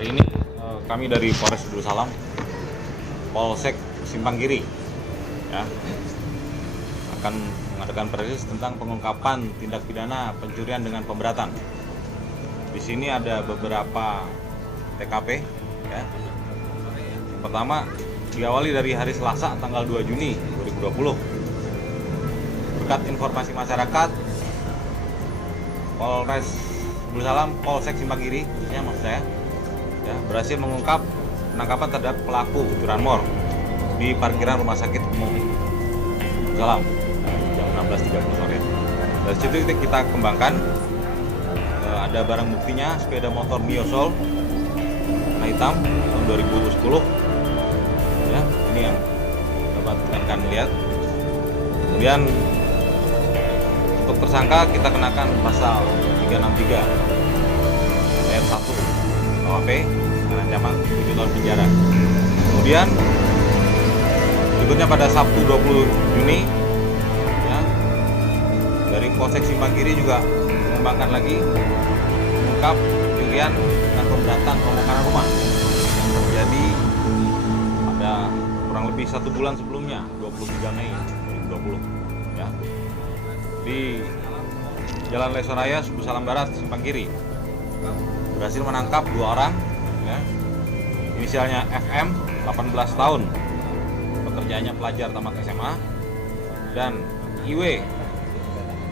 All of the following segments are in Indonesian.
Hari ini kami dari Polres Darussalam, Polsek Simpang Kiri, ya, akan mengadakan proses tentang pengungkapan tindak pidana pencurian dengan pemberatan. Di sini ada beberapa TKP, ya. Yang pertama diawali dari hari Selasa tanggal 2 Juni 2020. Berkat informasi masyarakat, Polres Darussalam, Polsek Simpang Kiri khususnya maksud saya, ya, berhasil mengungkap penangkapan terhadap pelaku curanmor di parkiran Rumah Sakit Umum Darussalam jam 16.30 sore. Dari situ kita kembangkan, ada barang buktinya sepeda motor Mio Soul warna hitam tahun 2010, ya, ini yang dapat kalian lihat. Kemudian untuk tersangka kita kenakan pasal 363 ayat 1 KUHP dengan ancaman 7 tahun penjara. Kemudian berikutnya pada Sabtu 20 Juni, ya, dari Polsek Simpang Kiri juga mengembangkan lagi mengungkap pencurian dan pemberatan pembongkaran rumah yang terjadi pada kurang lebih 1 bulan sebelumnya, 23 Mei 2020, ya, di Jalan Lesoraya, Suku Salam Barat, Simpang Kiri. Berhasil menangkap 2 orang, ya. Inisialnya FM 18 tahun, pekerjaannya pelajar tamat SMA, dan IW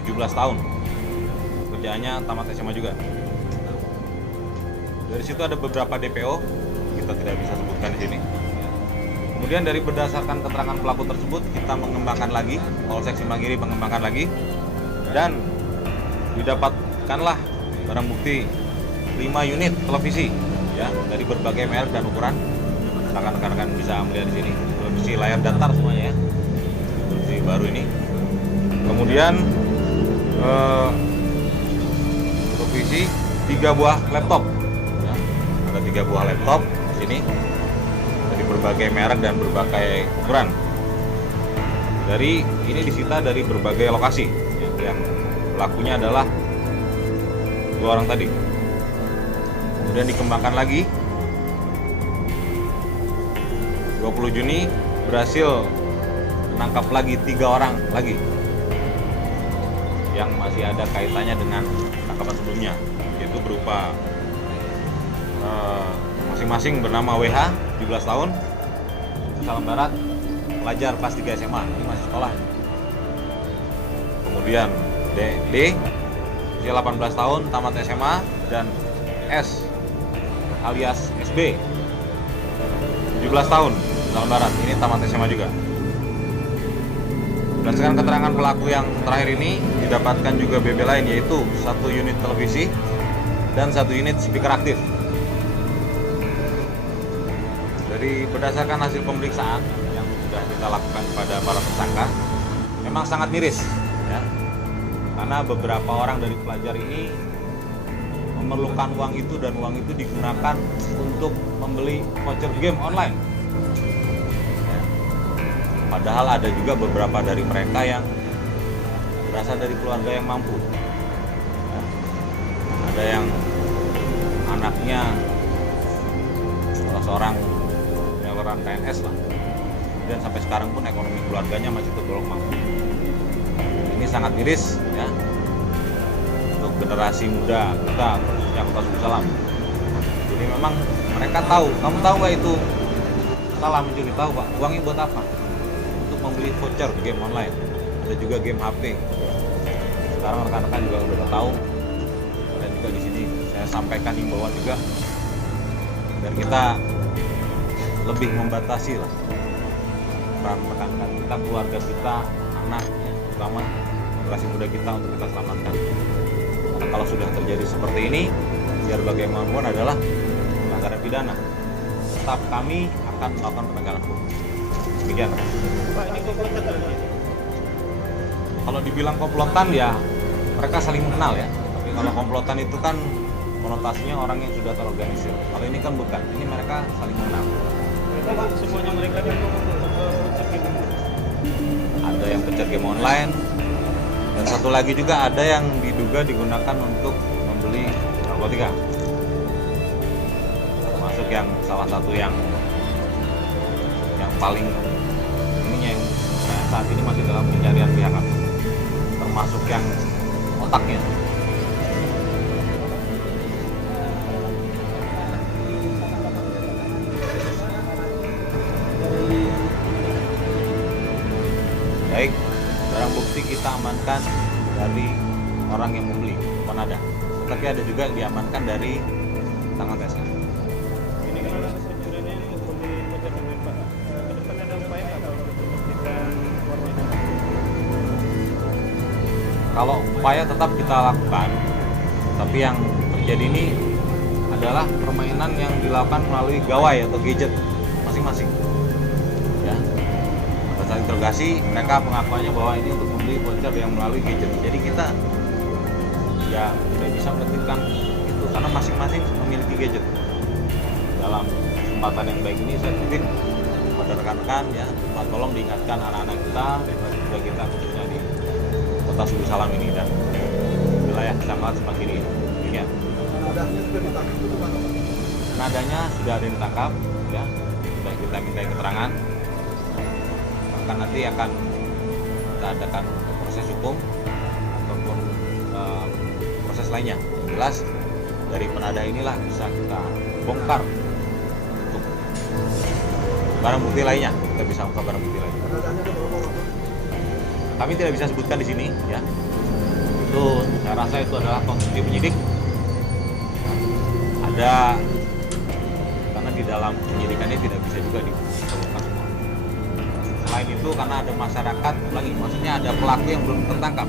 17 tahun, pekerjaannya tamat SMA juga. Dari situ ada beberapa DPO, kita tidak bisa sebutkan di sini. Kemudian dari berdasarkan keterangan pelaku tersebut, kita mengembangkan lagi, Polsek Simpang Kiri mengembangkan lagi, dan didapatkanlah barang bukti 5 unit televisi, ya, dari berbagai merek dan ukuran. Rekan-rekan bisa melihat di sini televisi layar datar semuanya, ya, televisi baru ini. Kemudian televisi 3 buah laptop, ya, ada 3 buah laptop di sini dari berbagai merek dan berbagai ukuran. Dari ini disita dari berbagai lokasi, ya, yang pelakunya adalah 2 orang tadi. Kemudian dikembangkan lagi 20 Juni berhasil menangkap lagi 3 orang lagi yang masih ada kaitannya dengan penangkapan sebelumnya, yaitu berupa masing-masing bernama WH 17 tahun, Salam Barat, pelajar kelas 3 SMA, ini masih sekolah. Kemudian D usia 18 tahun, tamat SMA, dan S alias SB 17 tahun, Salam Barat, ini tamat SMA juga. Berdasarkan keterangan pelaku yang terakhir ini didapatkan juga BB lain, yaitu 1 unit televisi dan 1 unit speaker aktif. Dari berdasarkan hasil pemeriksaan yang sudah kita lakukan pada para tersangka, memang sangat miris, ya, karena beberapa orang dari pelajar ini memerlukan uang itu, dan uang itu digunakan untuk membeli voucher game online, ya. Padahal ada juga beberapa dari mereka yang berasal dari keluarga yang mampu, ya. Ada yang anaknya salah seorang orang PNS lah, dan sampai sekarang pun ekonomi keluarganya masih tergolong mampu. Ini sangat miris, ya, untuk generasi muda kita, khususnya Kota Darussalam. Jadi memang mereka tahu. Kamu tahu nggak itu salah mencuri? Tahu, Pak. Uangnya buat apa? Untuk membeli voucher game online. Ada juga game HP. Sekarang rekan-rekan juga udah tahu, dan juga di sini saya sampaikan himbauan juga, dan kita lebih membatasi lah peran rekan-rekan kita, keluarga kita, anak, ya, terutama generasi muda kita, untuk kita selamatkan. Karena kalau sudah terjadi seperti ini, biar bagaimanapun adalah pelanggaran pidana, tetap kami akan melakukan penegakan hukum. Demikian. Pak, ini komplotan berarti? Kalau dibilang komplotan, ya mereka saling mengenal, ya. Tapi kalau komplotan itu kan konotasinya orang yang sudah terorganisir. Kalau ini kan bukan, ini mereka saling mengenal. Semuanya mereka di Ada yang pencet game online, dan satu lagi juga ada yang diduga digunakan untuk membeli narkotika. yang salah satu yang paling ininya yang saat ini masih dalam pencarian pihak kami, termasuk yang otaknya. Baik, barang bukti kita amankan dari orang yang membeli penada, tapi ada juga yang diamankan dari tangan tesnya. Ini kan pencuriannya untuk di Pelajar Negeri Pak. Ke depan ada upaya nggak Pak untuk memastikan warnanya? Kalau upaya tetap kita lakukan, tapi yang terjadi ini adalah permainan yang dilakukan melalui gawai atau gadget masing-masing. Ya, pada saat interogasi mereka pengakuannya bahwa ini untuk membeli voucher yang melalui gadget. Jadi kita ya tidak bisa menentukan itu karena masing-masing memiliki gadget. Dalam kesempatan yang baik ini saya titip pada rekan-rekan ya, Pak, tolong diingatkan anak-anak kita, juga kita khususnya di Kota Suku Salam ini dan wilayah kecamatan Semak Kiri. Demikian. Nadanya sudah ada yang ditangkap, ya, sudah kita minta keterangan. Bahkan nanti akan kita adakan proses hukum ataupun proses lainnya. Yang jelas dari penada inilah bisa kita bongkar untuk barang bukti lainnya. Kita bisa bongkar barang bukti lainnya. Kami tidak bisa sebutkan di sini, ya. Itu saya rasa itu adalah konsumsi penyidik. Ada karena di dalam penyidikannya tidak bisa juga ditemukan semua. Selain itu karena ada masyarakat lagi, maksudnya ada pelaku yang belum tertangkap.